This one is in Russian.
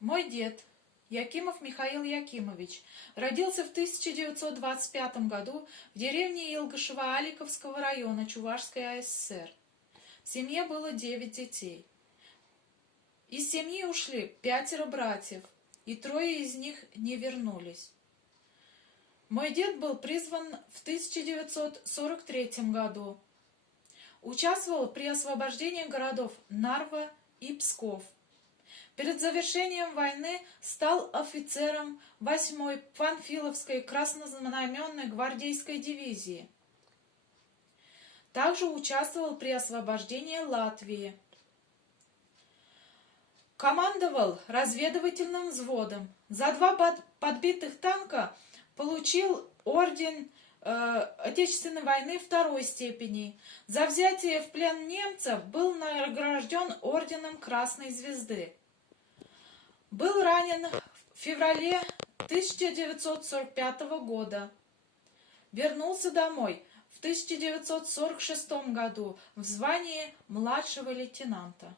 Мой дед, Якимов Михаил Якимович, родился в 1925 году в деревне Елгошево-Аликовского района Чувашской АССР. В семье было 9 детей. Из семьи ушли 5 братьев, и 3 из них не вернулись. Мой дед был призван в 1943 году. Участвовал при освобождении городов Нарва и Псков. Перед завершением войны стал офицером 8-й Панфиловской краснознаменной гвардейской дивизии. Также участвовал при освобождении Латвии. Командовал разведывательным взводом. За 2 подбитых танка получил орден Отечественной войны 2-й степени. За взятие в плен немцев был награжден орденом Красной Звезды. Был ранен в феврале 1945 года. Вернулся домой в 1946 году в звании младшего лейтенанта.